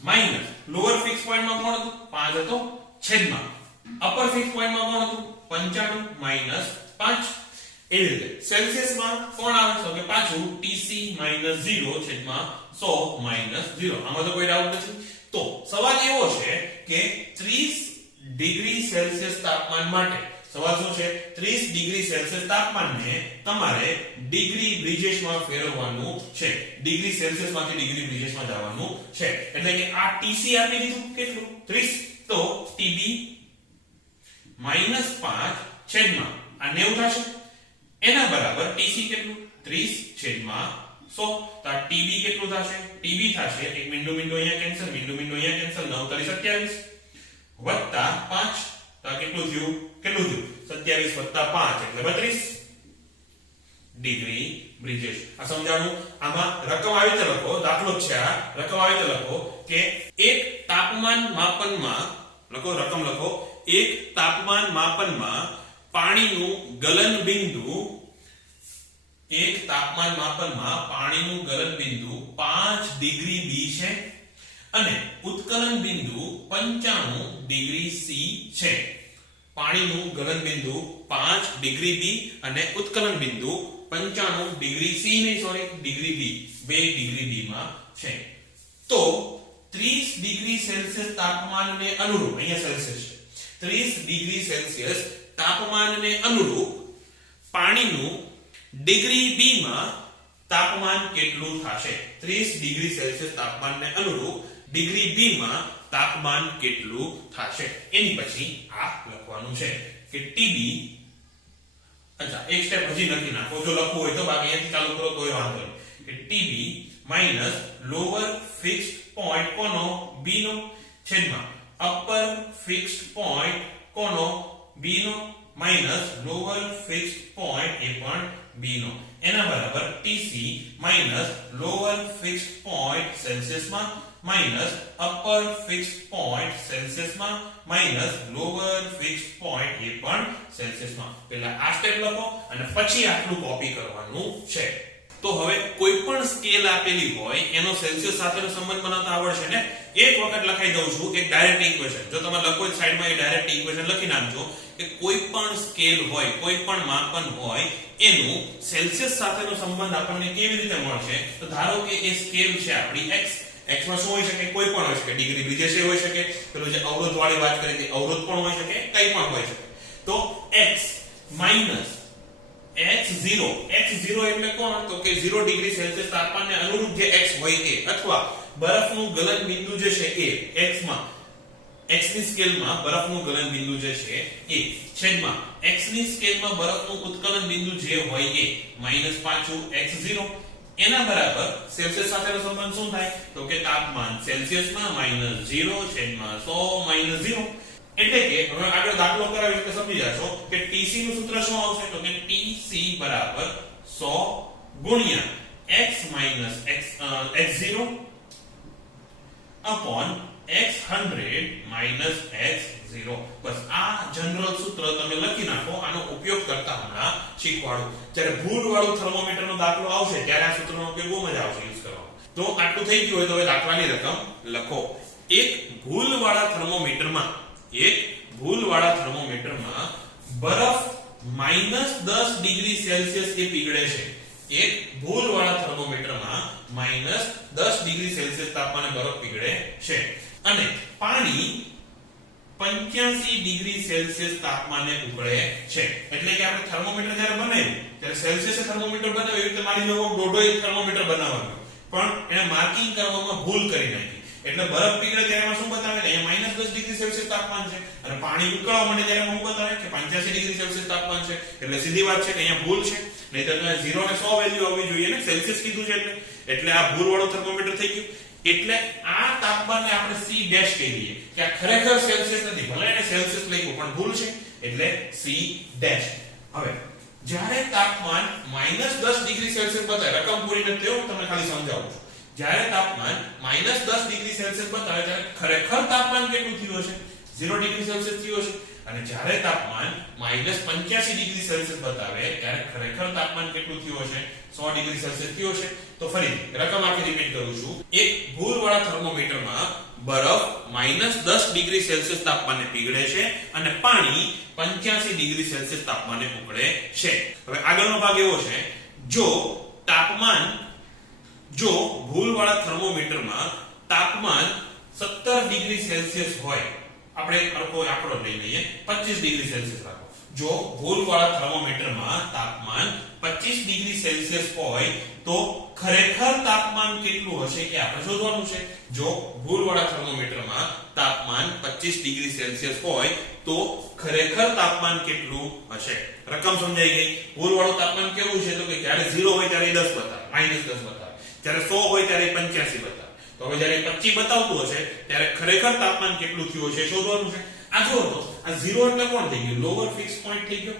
માઈનસ લોઅર ફિક્સ પોઈન્ટમાં કોણ હતું? 5 હતો છેદમાં અપર ફિક્સ પોઈન્ટમાં કોણ હતું? 95 માઈનસ 5. એવી રીતે સેલ્સિયસમાં કોણ આવે તો કે પાછું TC માઈનસ 0 છેદમાં 100 માઈનસ 0. આમાં તો કોઈ ડાઉટ નથી. તો સવાલ એવો છે કે 30 ડિગ્રી સેલ્સિયસ તાપમાન માટે સવાલ શું છે? 30 ડિગ્રી સેલ્સિયસ તાપમાનને તમારે ડિગ્રી બ્રીજેસમાં ફેરવવાનું છે. ડિગ્રી સેલ્સિયસમાંથી ડિગ્રી બ્રીજેસમાં જવાનું છે. એટલે કે આ TC આપી દીધું કેટલું? 30. તો TB -5 છેદમાં આ 90 થશે. એના બરાબર TC કેટલું? 30 છેદમાં 100. તો આ TB કેટલું થશે? TB થશે એક બિંદુ અહીંયા કેન્સલ, બિંદુ અહીંયા કેન્સલ, 9 × 27 વત્તા 5. તો આ કેટલું થયું? 27 વત્તા 5 એટલે 32 ડિગ્રી બ્રીજેસ. આ સમજાણું. આમાં રકમ આવી રીતે લખો, દાખલો છે આ, રકમ આવી રીતે લખો કે એક તાપમાન માપનમાં લખો, રકમ લખો, એક તાપમાન માપનમાં પાણીનું ગલન બિંદુ, એક તાપમાન માપનમાં પાણીનું ગલન બિંદુ 5 ડિગ્રી બી છે અને ઉત્કલન બિંદુ 95 ડિગ્રી સી છે. પાણીનું ગલન બિંદુ 5 ડિગ્રી બી અને ઉત્કલન બિંદુ 95 ડિગ્રી સી નહીં, સોરી, ડિગ્રી બી, 2 ડિગ્રી બી માં છે. તો 30 ડિગ્રી સેલ્સિયસ તાપમાનને અનુરૂપ, અહીંયા સેલ્સિયસ છે, 30 ડિગ્રી સેલ્સિયસ તાપમાનને અનુરૂપ પાણીનું ડિગ્રી બી માં તાપમાન કેટલું થશે? 30 ડિગ્રી સેલ્સિયસ તાપમાનને અનુરૂપ ડિગ્રી બી માં તાપમાન કેટલું થશે? એની પછી આ લખવાનું છે કે TB, અચ્છા એક સ્ટેપ હજી લખી નાખો જો લખવું હોય તો, બાકી અહીંથી ચાલુ કરો તોય વાંધો નહીં, કે TB minus lower fixed point કોનો? બી નો છેદમાં અપર ફિક્સ્ડ પોઈન્ટ કોનો? બી નો માઈનસ લોઅર ફિક્સ્ડ પોઈન્ટ એ પણ બી નો. એના બરાબર TC minus lower fixed point સેલ્સિયસમાં માઈનસ અપર ફિક્સ્ડ પોઈન્ટ સેલ્સિયસમાં માઈનસ લોઅર ફિક્સ્ડ પોઈન્ટ એ પણ સેલ્સિયસમાં. પહેલા આ સ્ટેપ લખો અને પછી આટલું કોપી કરવાનું છે. તો હવે કોઈ પણ સ્કેલ આપેલી હોય એનો સેલ્સિયસ સાથેનો સંબંધ બનાવતા આવડશે ને? એક વખત લખાઈ દઉં છું એક ડાયરેક્ટ ઇક્વેશન. જો તમે લખો છો સાઈડમાં એ ડાયરેક્ટ ઇક્વેશન લખી નાખજો કે કોઈ પણ સ્કેલ હોય, કોઈ પણ માપન હોય એનું સેલ્સિયસ સાથેનો સંબંધ આપણને કેવી રીતે મળશે? તો ધારો કે એ સ્કેલ છે આપણી x. x માં શું હોઈ શકે? કોઈ પણ હોઈ શકે, ડિગ્રી બ્રીજેસ હોઈ શકે, પેલું જે અવરોધ વાળી વાત કરી હતી અવરોધ પણ હોઈ શકે, કંઈ પણ હોઈ શકે. તો x માઈનસ x0, x0 એટલે કોણ? તો કે 0 ડિગ્રી સેલ્સિયસ તાપમાનને અનુરૂપ જે x હોય એ, અથવા બરફનું ગલન બિંદુ જે છે એ x માં, x ની સ્કેલમાં બરફનું ગલન બિંદુ જે છે એ છેદમાં x ની સ્કેલમાં બરફનું ઉત્કલન બિંદુ જે હોય એ માઈનસ પાછું x0. એના બરાબર સેલ્સિયસ સાથેનો સંબંધ શું થાય? તો કે તાપમાન સેલ્સિયસમાં -0 છેદમાં 100 માઈનસ 0. એટલે કે હવે આગળ દાખલો કરાવી એટલે સમજી જશો કે TC નું સૂત્ર શું આવશે? તો કે TC બરાબર 100 ગુણ્યા x x0 upon x100 x0. બસ આ જનરલ સૂત્ર તમે લખી નાખો. આનો ઉપયોગ કરતા હમણાં શીખવાડું. જ્યારે ભૂલ વાળું થર્મોમીટરનો દાખલો આવશે ત્યારે આ સૂત્રનો ઉપયોગ બહુ મજા આવશે યુઝ કરવાનો. તો આટલું થઈ ગયું હોય તો હવે દાખલાની રકમ લખો. એક ભૂલવાળા થર્મોમીટરમાં બરફ -10 ડિગ્રી સેલ્સિયસ એ પીગળે છે. એક ભૂલવાળા થર્મોમીટરમાં -10 ડિગ્રી સેલ્સિયસ તાપમાને બરફ પીગળે છે અને પાણી 85 ડિગ્રી સેલ્સિયસ તાપમાને ઉકળે છે. એટલે કે આપણે થર્મોમીટર જ્યારે બનાવ્યું ત્યારે સેલ્સિયસ થર્મોમીટર બનાવ્યું એટલે મારી જોડે દોઢો એક થર્મોમીટર બનાવવાનું, પણ એને માર્કિંગ કરવામાં ભૂલ કરી નાખી. એટલે બરફ પીગળે ત્યારે એમાં શું બતાવે કે અહીંયા -10 ડિગ્રી સેલ્સિયસ તાપમાન છે, અને પાણી ઉકળવા માંડે ત્યારે શું બતાવે કે 85 ડિગ્રી સેલ્સિયસ તાપમાન છે. એટલે સીધી વાત છે કે અહીંયા ભૂલ છે, નહીતર 0 ને 100 વેલ્યુ આવવી જોઈએ ને, સેલ્સિયસ કીધું છે એટલે આ ભૂલ વાળું થર્મોમીટર થઈ ગયું. એટલે આ તાપમાનને આપણે C ડેશ કહી દઈએ કે આ ખરેખર સેલ્સિયસ નથી, ભલે એને સેલ્સિયસ લખ્યું પણ ભૂલ છે એટલે C ડેશ. હવે જ્યારે તાપમાન -10 ડિગ્રી સેલ્સિયસ બતાવે, રકમ પૂરી નથી થયો, તમને ખાલી સમજાવું છું. જ્યારે તાપમાન -10 ડિગ્રી સેલ્સિયસ બતાવે ત્યારે ખરેખર તાપમાન કેટલું થયું હશે? 0 ડિગ્રી સેલ્સિયસ થયું હશે. અને જ્યારે તાપમાન -85 ડિગ્રી સેલ્સિયસ બતાવે ત્યારે ખરેખર તાપમાન કેટલું થયું હશે? 100 ડિગ્રી સેલ્સિયસ થયું હશે. તો ફરી રકમ આખી રિપીટ કરું છું. એક ભૂલવાળા થર્મોમીટરમાં બરફ -10 ડિગ્રી સેલ્સિયસ તાપમાને પીગળે છે અને પાણી 85 ડિગ્રી સેલ્સિયસ તાપમાને ઉકળે છે. હવે આગળનો ભાગ એવો છે, જો ભૂલવાળા થર્મોમીટરમાં તાપમાન 17 ડિગ્રી સેલ્સિયસ હોય, આપણે એક આંકડો લઈ લઈએ, 25 ડિગ્રી સેલ્સિયસ રાખો. જો ભૂલવાળા થર્મોમીટરમાં તાપમાન 25 ડિગ્રી સેલ્સિયસ હોય તો ખરેખર તાપમાન કેટલું હશે એ આપણે શોધવાનું છે. જો ભૂલવાળા થર્મોમીટરમાં તાપમાન 25 ડિગ્રી સેલ્સિયસ હોય તો ખરેખર તાપમાન કેટલું હશે? રકમ સમજાઈ ગઈ. ભૂલવાળું તાપમાન કેવું છે? તો કે જ્યારે 0 હોય ત્યારે 10 બતાવે, -10 બતાવે, જ્યારે 100 હોય ત્યારે 85 બતાવે. તો હવે જ્યારે 25 બતાવતું હશે ત્યારે ખરેખર તાપમાન કેટલું થયું હશે શોધવાનું છે. આ જો તો આ 0 એટલે કોણ થઈ ગયું? લોઅર ફિક્સ પોઈન્ટ થઈ ગયો,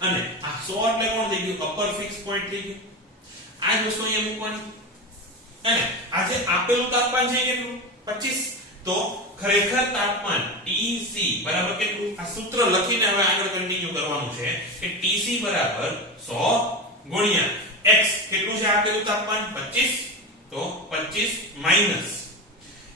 અને આ 100 એટલે કોણ થઈ ગયું? અપર ફિક્સ પોઈન્ટ થઈ ગયું. આ જ વસ્તુ અહીંયા મૂકવાની. અને આ જે આપેલું તાપમાન છે કેટલું? 25. તો ખરેખર તાપમાન TC બરાબર કેટલું? આ સૂત્ર લખીને હવે આગળ કન્ટિન્યુ કરવાનું છે કે TC બરાબર 100 ગુણ્યા x કેટલું છે આપેલું તાપમાન? 25. તો 25 માઈનસ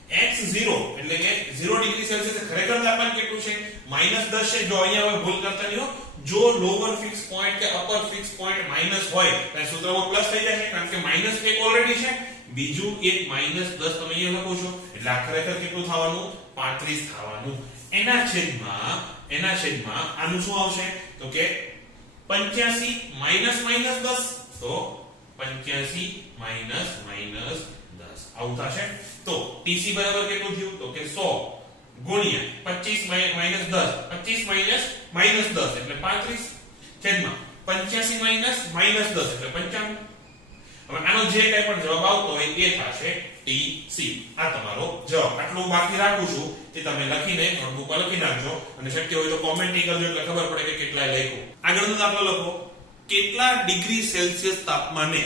x0 એટલે કે 0 ડિગ્રી સેલ્સિયસ ખરેખર તાપમાન કેટલું છે? -10 છે. જો અહીંયા હવે ભૂલ કરતા નહીં હો, જો લોઅર ફિક્સ પોઈન્ટ કે અપર ફિક્સ પોઈન્ટ માઈનસ હોય તો સૂત્રમાં પ્લસ થઈ જશે, કારણ કે -1 ઓલરેડી છે, બીજું એક -10 તમે અહીંયા લખો છો, એટલે આ ખરેખર કેટલું થવાનું? 35 થવાનું. એના છેદમાં આનું શું આવશે? તો કે 85 -10 તો 85 -10 આવું થશે. તો TC બરાબર કેટલું થયું? તો કે 100 ગુણ્યા 25 -10, 25 -10 એટલે 35 છેદમાં 85 -10 એટલે 95. હવે આનો જે કંઈ પણ જવાબ આવતો હોય એ થશે TC. આ તમારો જવાબ. આટલું બાકી રાખું છું, તે તમે લખીને નોટબુકમાં લખી નાખજો, અને શક્ય હોય તો કોમેન્ટ કરજો એટલે ખબર પડે કે કેટલા લખ્યું. આગળનો દાખલો લખો. કેટલા ડિગ્રી સેલ્સિયસ તાપમાને,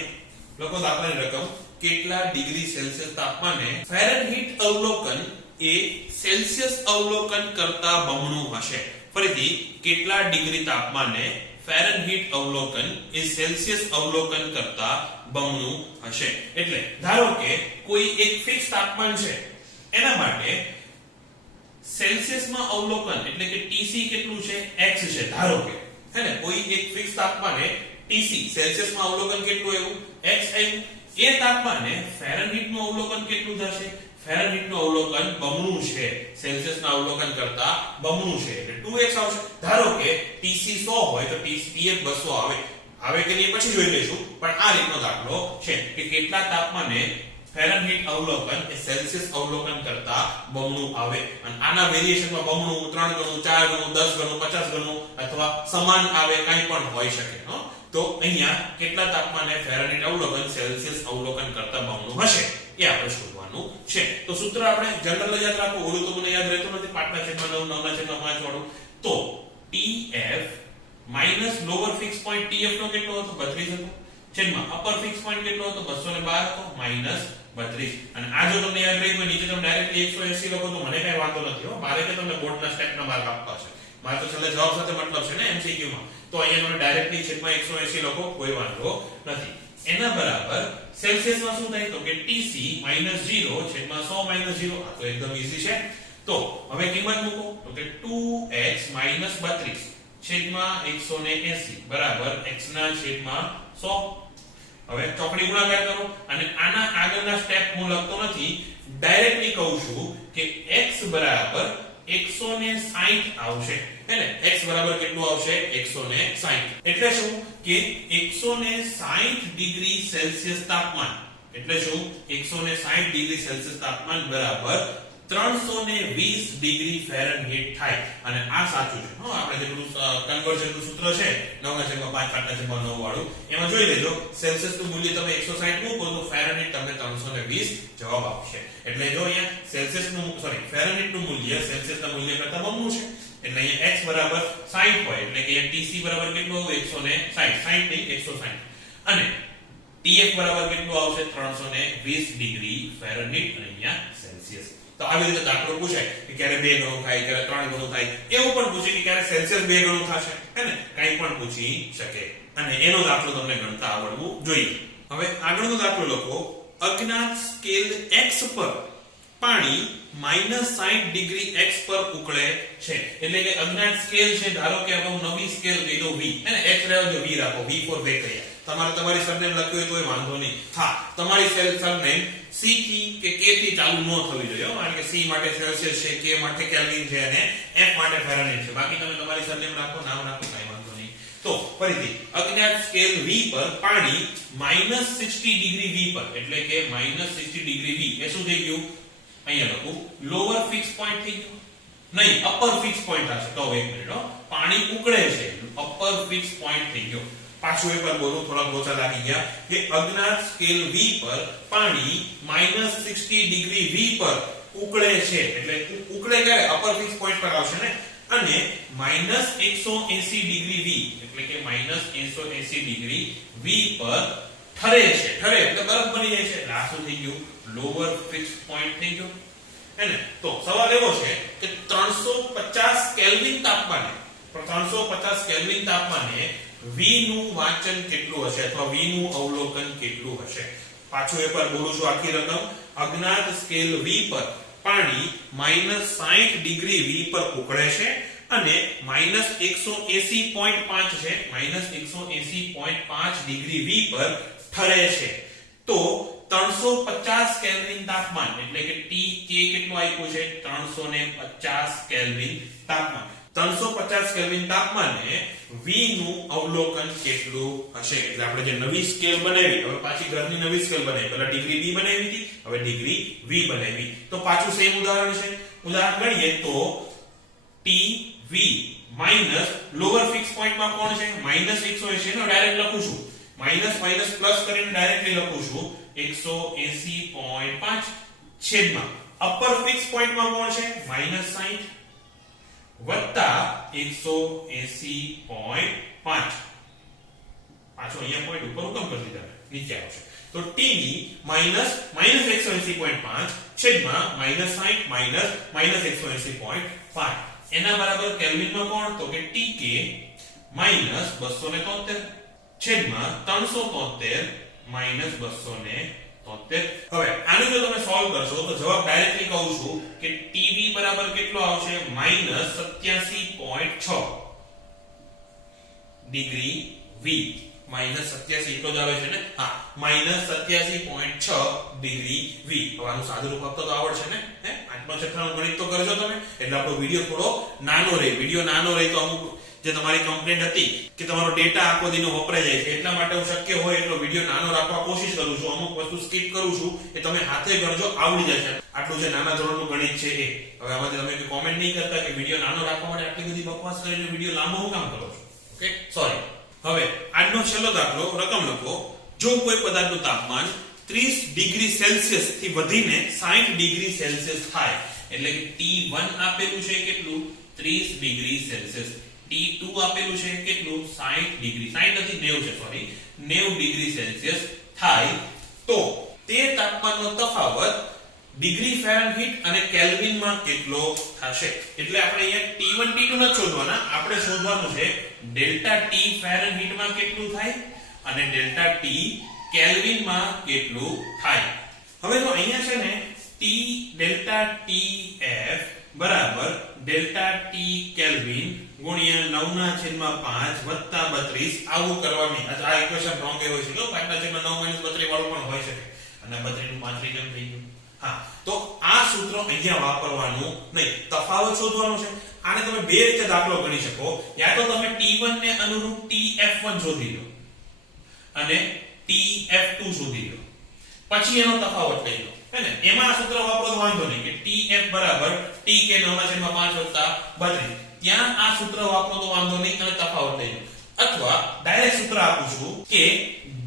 લખો દાખલાની રકમ, કેટલા ડિગ્રી સેલ્સિયસ તાપમાને ફેરનહીટ અવલોકન એ સેલ્સિયસ અવલોકન કરતા બમણું હશે? ફરીથી, કેટલા ડિગ્રી તાપમાને ફેરનહીટ અવલોકન એ સેલ્સિયસ અવલોકન કરતા બમણું હશે? એટલે ધારો કે કોઈ એક ફિક્સ તાપમાન છે, એના માટે સેલ્સિયસમાં અવલોકન એટલે કે TC કેટલું છે? x છે ધારો કે, હે ને, કોઈ એક ફિક્સ તાપમાને TC સેલ્સિયસમાં અવલોકન કેટલું એવું? x આવ્યું. એ તાપમાને ફેરનહીટનું અવલોકન કેટલું થશે? ફેરનહીટનું અવલોકન બમણું છે, સેલ્સિયસના અવલોકન કરતા બમણું છે, એટલે 2x આવશે. ધારો કે TC 100 હોય તો TF 200 આવે કે નહીં પછી જોઈ લઈશું, પણ આ રીતનો દાખલો છે કે કેટલા તાપમાને ફેરનહીટ અવલોકન એ સેલ્સિયસ અવલોકન કરતા બમણું આવે, અને આના વેરિએશનમાં બમણું, 3 ગણું, 4 ગણું, 10 ગણું, 50 ગણું અથવા સમાન આવે, કંઈ પણ હોઈ શકે. તો અહીંયા કેટલા તાપમાને ફેરનહીટ અવલોકન સેલ્સિયસ અવલોકન કરતા બમણું હશે એ આપણે શોધવાનું છે. તો સૂત્ર આપણે જનરલ યાદ રાખો, ઓલું તો મને યાદ રહેતું નથી, 5/9 9/5 વાળું. તો TF minus lower fix point TF નો કેટલો હતો? 32 હતો, છેદમાં અપર ફિક્સ પોઈન્ટ કેટલો હતો? 212 હતો, માઈનસ 32. અને આ જો તમને યાદ રહી હોય, નીચે તમે ડાયરેક્ટલી 180 લખો તો મને કઈ વાંધો નથી હો, મારે કે તમને બોર્ડના સ્ટેપના માર્ક આપવા છે, મારે તો છેલ્લે જવાબ સાથે મતલબ છે ને MCQ માં. તો અહીંયા તમે ડાયરેક્ટલી છેદમાં 180 લખો, કોઈ વાંધો નથી. એના બરાબર સેલ્સિયસમાં શું થાય? તો કે TC -0 છેદમાં 100 -0. આ તો એકદમ ઈઝી છે. તો હવે કિંમત મૂકો, તો કે 2x - 32 છેદમાં 180 બરાબર x ના છેદમાં 100. હવે ચોકડી ગુણાકાર કરો, અને આના આગળના સ્ટેપ હું લખતો નથી, ડાયરેક્ટલી કહું છું કે x બરાબર 160 આવશે હે ને x બરાબર કેટલું આવશે 160 એટલે શું કે 160 ડિગ્રી સેલ્સિયસ તાપમાન એટલે શું 160 ડિગ્રી સેલ્સિયસ તાપમાન બરાબર 320 ડિગ્રી ફેરનહીટ થાય અને આ સાચું છે હો આપણે જે પેલું કન્વર્ઝન નું સૂત્ર છે 9/5/9 વાળું એમાં જોઈ લેજો સેલ્સિયસ નું મૂલ્ય તમે 160 મૂકો તો ફેરનહીટ તમને 320 જવાબ આપશે એટલે જો અહીંયા સેલ્સિયસ નું ફેરનહીટ નું મૂલ્ય સેલ્સિયસ ના મૂલ્ય કરતા બમણું છે એટલે અહીંયા x બરાબર 60 હોય એટલે કે અહીંયા tc બરાબર કેટલું આવે 160 60 નહીં 160 અને tf બરાબર કેટલું આવશે 320 ડિગ્રી ફેરનહીટ અને અહીંયા સેલ્સિયસ તો આવી રીતે દાખલો પૂછાય કે ક્યારે 2 ગણું થાય ક્યારે 3 ગણું થાય એવું પણ પૂછે કે ક્યારે સેલ્સિયસ 2 ગણું થશે હે ને કંઈ પણ પૂછી શકે અને એનો દાખલો તમને ગણતા આવડવું જોઈએ હવે આગળનો દાખલો લખો અજ્ઞાત સ્કેલ x પર પાણી -60 ડિગ્રી x પર ઉકળે છે એટલે કે અજ્ઞાત સ્કેલ છે ધારો કે હવે હું નવી સ્કેલ કહી દઉં v હે ને x રહેવા દો v રાખો v for બેક્ટેરિયા તમારી સરનેમ લખ્યું હોય તોય વાંધો નહીં હા તમારી સરનેમ c થી કે k થી ચાલુ ન થવી જોઈએ કારણ કે c માટે સેલ્સિયસ છે k માટે કેલ્વિન છે અને f માટે ફેરનહીટ છે બાકી તમે તમારી સરનેમ રાખો નામ રાખો કાઈ વાંધો નહીં તો ફરીથી અજ્ઞાત સ્કેલ v પર પાણી -60 ડિગ્રી v પર એટલે કે -60 ડિગ્રી v એ શું થઈ ગયું અહીંયા લખું લોઅર ફિક્સ પોઈન્ટ થઈ ગયું નહીં અપર ફિક્સ પોઈન્ટ હશે તો એક મિનિટ પાણી ઉકળે છે અપર ફિક્સ પોઈન્ટ થઈ ગયો પાછું એકવાર બોલું થોડા લોચા લાગી ગયા કે અજ્ઞાત સ્કેલ v પર પાણી -60 ડિગ્રી v પર ઉકળે છે એટલે ઉકળે ક્યારે અપર ફિક્સ પોઈન્ટ પર આવશે ને અને -180 ડિગ્રી v એટલે કે -180 ડિગ્રી v પર ઠરે એટલે બરફ બની જાય છે એટલે આ શું થઈ ગયું લોઅર ફિક્સ પોઈન્ટ થઈ ગયો હે ને તો સવાલ એવો છે કે 350 કેલ્વિન તાપમાને v નું વાંચન કેટલું હશે અથવા v નું અવલોકન કેટલું હશે પાછું એકવાર બોલું છું આખી રકમ અજ્ઞાત સ્કેલ v પર પાણી -60 ડિગ્રી v પર ઉકળે છે અને -180.5 છે -180.5 ડિગ્રી v પર ઠરે છે તો 350 કેલ્વિન તાપમાન એટલે કે T K કેટલું આપ્યું છે 350 કેલ્વિન તાપમાન 350 કેલ્વિન તાપમાને v નું અવલોકન કેટલું હશે એટલે આપણે જે નવી સ્કેલ બનાવી હવે પાછી ઘરની નવી સ્કેલ બનાવી પહેલા ડિગ્રી b બનાવી હતી હવે ડિગ્રી v બનાવી તો પાછું સેમ ઉદાહરણ છે ઉદાહરણ ગણીએ તો T v minus lower fix point માં કોણ છે -180 નો ડાયરેક્ટ લખું છું માઈનસ પ્લસ કરીને ડાયરેક્ટલી લખું છું 180.5 છેદમાં અપર ફિક્સ પોઈન્ટ માં કોણ છે -60 વત્તા 180.5 પાછો અહીંયા પોઈન્ટ ઉપર હુકમ કરી દીધા નીચે આવશે તો t ની -180.5 છેદમાં -60 -180.5 એના બરાબર કેલ્વિન માં કોણ તો કે tk -273 છેદમાં 373 -273 હવે આનું જો તમે સોલ્વ કરશો તો જવાબ ડાયરેક્ટલી કહું છું કે tv બરાબર કેટલો આવશે -87.6 ડિગ્રી v -87 એટલો જ આવે છે ને હા -87.6 ડિગ્રી v હવે આનું સાદું રૂપ આપતા તો આવડશે ને હે આટલો છઠ્ઠાનો ગણિત તો કરજો તમે એટલે આપણો વિડિયો થોડો નાનો રહે તો અમુક જે તમારી કમ્પ્લેન્ટ હતી કે તમારો ડેટા આખો દિનો વપરાઈ જાય છે એટલા માટે હું શક્ય હોય એટલો વિડિયો નાનો રાખવા કોશિશ કરું છું અમુક વસ્તુ સ્કીપ કરું છું એ તમે હાથે ગણજો આવડી જશે આટલું જે નાના ધોરણનું ગણિત છે એ હવે આમાંથી તમે કોઈ કોમેન્ટ નહીં કરતા કે વિડિયો નાનો રાખવા માટે આટલી બધી બકવાસ કરીને વિડિયો લાંબો હું કામ કરો છો ઓકે સોરી હવે આજનો છેલ્લો દાખલો રકમ લખો જો કોઈ પદાર્થનું તાપમાન 30 ડિગ્રી સેલ્સિયસ થી વધીને 60 ડિગ્રી સેલ્સિયસ થાય એટલે કે T1 આપેલું છે કેટલું 30 ડિગ્રી સેલ્સિયસ T2 આપેલું છે કેટલું 60 ડિગ્રી 60 નથી 90 છે સોરી 90 ડિગ્રી સેલ્સિયસ થાય તો તે તાપમાનનો તફાવત ડિગ્રી ફેરનહીટ અને કેલ્વિન માં કેટલો થશે એટલે આપણે અહીંયા T1 T2 નથી શોધવાના આપણે શોધવાનું છે ડેલ્ટા T ફેરનહીટ માં કેટલું થાય અને ડેલ્ટા T કેલ્વિન માં કેટલું થાય હવે તો અહીંયા છે ને T ડેલ્ટા TF બરાબર ડેલ્ટા T કેલ્વિન ગુણ્યા 9/5 વત્તા 32 આવું કરવાની આ ઇક્વેશન રોંગ હોય છે લો 5/9 - 32 વાળું પણ હોઈ શકે અને 32 નું 5 રીજન થઈ ગયું હા, તો આ સૂત્ર અહીંયા વાપરવાનું નહીં, તફાવત શોધવાનો છે. આને તમે બે રીતે દાખલો ગણી શકો. યા તો તમે T1 ને અનુરૂપ TF1 શોધી લો અને TF2 શોધી લો, પછી એનો તફાવત લઈ લો, હે ને. એમાં આ સૂત્ર વાપરો તો વાંધો નહીં કે TF બરાબર TK 9/5 + 32. ત્યાં આ સૂત્ર વાપરો તો વાંધો નહીં અને તફાવત લઈ લો. અથવા ડાયરેક્ટ સૂત્ર આપું છું કે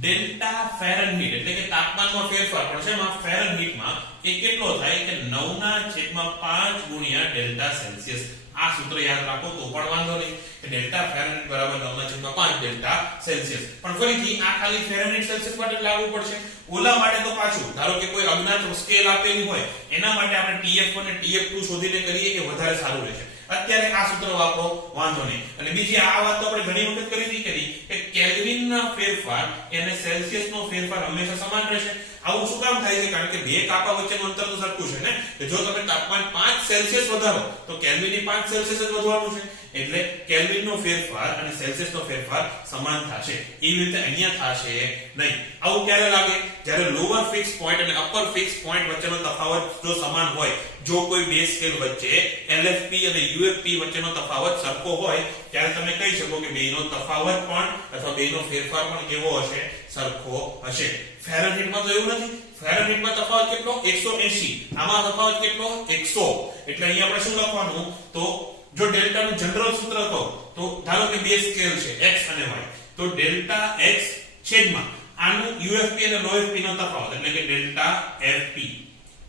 ડેલ્ટા ફેરનહીટ એટલે કે તાપમાનમાં ફેરફાર પણ છે એમાં ફેરનહીટમાં એ કેટલો થાય કે 9/5 ગુણ્યા ડેલ્ટા સેલ્સિયસ. આ સૂત્ર યાદ રાખો તો પણ વાંધો નહીં કે ડેલ્ટા ફેરનહીટ બરાબર 9/5 ડેલ્ટા સેલ્સિયસ. પણ ફરીથી આ ખાલી ફેરનહીટ સેલ્સિયસ માટે લાગુ પડશે. ઓલા માટે તો પાછું ધારો કે કોઈ અજ્ઞાત સ્કેલ આપેલી હોય એના માટે આપણે TF1 અને TF2 શોધીને કરીએ કે વધારે સારું રહેશે. અત્યારે આ સૂત્ર વાપરો વાંધો નહીં. અને બીજી આ વાત તો આપણે ઘણી વખત કરી કે કેલ્વિનના ફેરફાર અને સેલ્સિયસનો ફેરફાર હંમેશા સમાન રહેશે. આવું શું કામ થાય છે? કારણ કે બે કાપા વચ્ચેનું અંતર તો સરખું છે ને. કે જો તમે તાપમાન 5 સેલ્સિયસ વધારો તો કેલ્વિનની 5 સેલ્સિયસ જ વધવાનું છે. એટલે કેલ્વિનનો ફેરફાર અને સેલ્સિયસનો ફેરફાર સમાન થશે. એવી રીતે અહીંયા થશે નહીં. આવું ક્યારે લાગે? જ્યારે લોઅર ફિક્સ પોઈન્ટ અને અપર ફિક્સ પોઈન્ટ વચ્ચેનો તફાવત જો સમાન હોય, જો કોઈ બે સ્કેલ વચ્ચે LFP અને UFP વચ્ચેનો તફાવત સરખો હોય, ત્યારે તમે કહી શકો કે બેનો તફાવત પણ અથવા બેનો ફેરફાર પણ કેવો હશે? સરખો હશે. ફેરનહીટમાં તો એવું નથી. ફેરનહીટમાં તફાવત કેટલો? 180. આમાં તફાવત કેટલો? 100. એટલે અહીંયા આપણે શું લખવાનું? તો જો ડેલ્ટા નું જનરલ સૂત્ર કહો તો ધારો કે બે સ્કેલ છે x અને y, તો ડેલ્ટા x છેદમાં આનું UFP અને LOFP નો તફાવત એટલે કે ડેલ્ટા FP.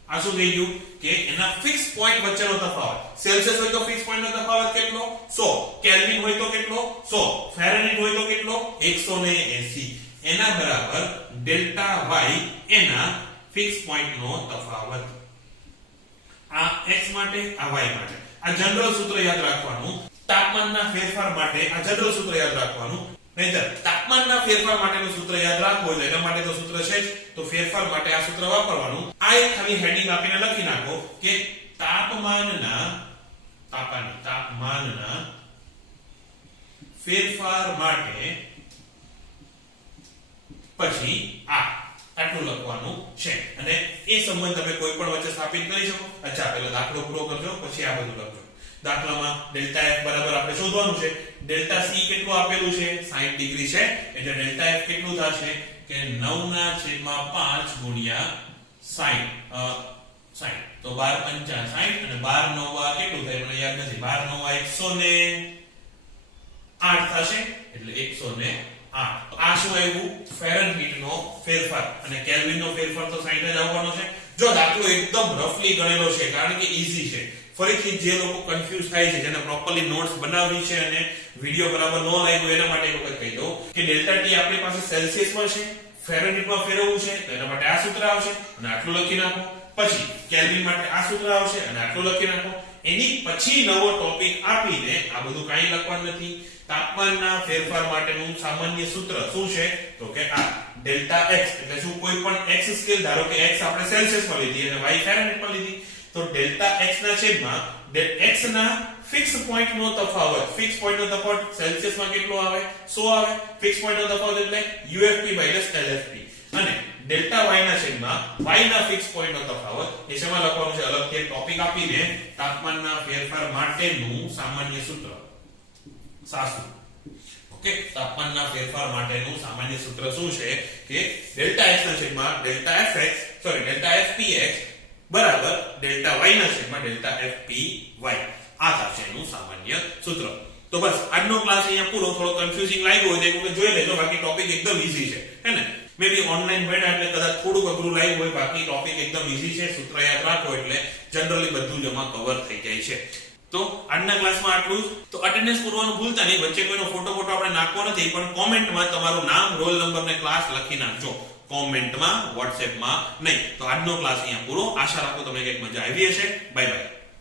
આ શું થઈ ગયું કે એના ફિક્સ પોઈન્ટ વચ્ચેનો તફાવત. સેલ્સિયસ હોય તો ફિક્સ પોઈન્ટ નો તફાવત કેટલો? 100. કેલ્વિન હોય તો કેટલો? 100. ફેરનહીટ હોય તો કેટલો? 180. એના બરાબર ડેલ્ટા y એના ફિક્સ પોઈન્ટ નો તફાવત. આ x માટે, આ y માટે. આ જનરલ સૂત્ર યાદ રાખવાનું. તાપમાનના ફેરફાર માટે આ જનરલ સૂત્ર યાદ રાખવાનું. નહીંતર તાપમાનના ફેરફાર માટેનું સૂત્ર યાદ રાખવું હોય એના માટે તો સૂત્ર છે જ. તો ફેરફાર માટે આ સૂત્ર વાપરવાનું. આ એક ખાલી હેડિંગ આપીને લખી નાખો કે તાપમાનના ફેરફાર માટે પછી આટલું લખવાનું છે. અને એ સંબંધ તમે કોઈ પણ વચ્ચે સ્થાપિત કરી શકો. અચ્છા, પહેલા દાખલો પૂરો કરજો પછી આ બધું લખજો. દાખલામાં ડેલ્ટા F બરાબર આપણે શોધવાનું છે. ડેલ્ટા C કેટલું આપેલું છે? 60 ડિગ્રી છે. એટલે ડેલ્ટા F કેટલું થશે કે 9/5 ગુણ્યા 60. તો 12 × 5 = 60 અને 12 * 9 કેટલું થાય મને યાદ નથી. 12 * 9 = 108 થશે. એટલે 108. આ શું આવ્યું? ફેરનહીટનો ફેરફાર. અને કેલ્વિનનો ફેરફાર તો 60 જ આવવાનો છે. જો દાખલો એકદમ રફલી ગણેલો છે કારણ કે ઈઝી છે. ફરીથી જે લોકો કન્ફ્યુઝ થાય છે, જેને પ્રોપરલી નોટ્સ બનાવવી છે અને વિડિયો બરાબર ન લાગ્યો એના માટે એક વખત કહી દઉં કે ડેલ્ટા T આપણી પાસે સેલ્સિયસમાં છે, ફેરનહીટમાં ફેરવવું છે તો એના માટે આ સૂત્ર આવશે અને આટલું લખી નાખો. પછી કેલ્વિન માટે આ સૂત્ર આવશે અને આટલું લખી નાખો. એની પછી નવો ટોપિક આપીને આ બધું કાંઈ લખવાનું નથી. તાપમાનના ફેરફાર માટેનું સામાન્ય સૂત્ર શું છે? તો કે આ ડેલ્ટા x એટલે શું? કોઈ પણ x સ્કેલ ધારો કે x આપણે સેલ્સિયસમાં લીધી અને y ફેરનહીટમાં લીધી, તો ડેલ્ટા x ના છેદમાં x ના ફિક્સ પોઈન્ટ નો તફાવત. ફિક્સ પોઈન્ટ નો તફાવત સેલ્સિયસમાં કેટલો આવે? 100 આવે. ફિક્સ પોઈન્ટ નો તફાવત એટલે UFP / LFP. અને ડેલ્ટા y ના છેદમાં y ના ફિક્સ પોઈન્ટ નો તફાવત એ શેમાં લખવાનું છે? અલગથી એક ટોપિક આપીને તાપમાનના ફેરફાર માટેનું સામાન્ય સૂત્ર. સાસુ. ઓકે, તાપમાનના ફેરફાર માટેનું સામાન્ય સૂત્ર શું છે કે ડેલ્ટા x ના છેદમાં ડેલ્ટા FPX બરાબર ડેલ્ટા y ના છેદમાં ડેલ્ટા FPY. આ થશે એનું સામાન્ય સૂત્ર. તો બસ આજનો ક્લાસ અહીંયા પૂરો. થોડો કન્ફ્યુઝિંગ લાગ્યો હોય તો એક વખત જોઈ લેજો. બાકી ટોપિક એકદમ ઈઝી છે, હે ને. મે બી ઓનલાઈન ભણ્યા એટલે કદાચ થોડું અઘરું લાગ્યું હોય. બાકી ટોપિક એકદમ ઈઝી છે. સૂત્ર યાદ રાખો એટલે જનરલી બધું જ એમાં કવર થઈ જાય છે. તો આજના ક્લાસમાં આટલું જ. તો અટેન્ડન્સ પૂરવાનું ભૂલતા નહીં. વચ્ચે કોઈનો ફોટો આપણે નાખવો નથી, પણ કોમેન્ટમાં તમારું નામ, રોલ નંબર ને ક્લાસ લખી નાખજો. કોમેન્ટમાં, WhatsAppમાં નહીં. તો આજનો ક્લાસ અહીંયા પૂરો. આશા રાખું તમને કંઈક મજા આવી હશે. Bye bye.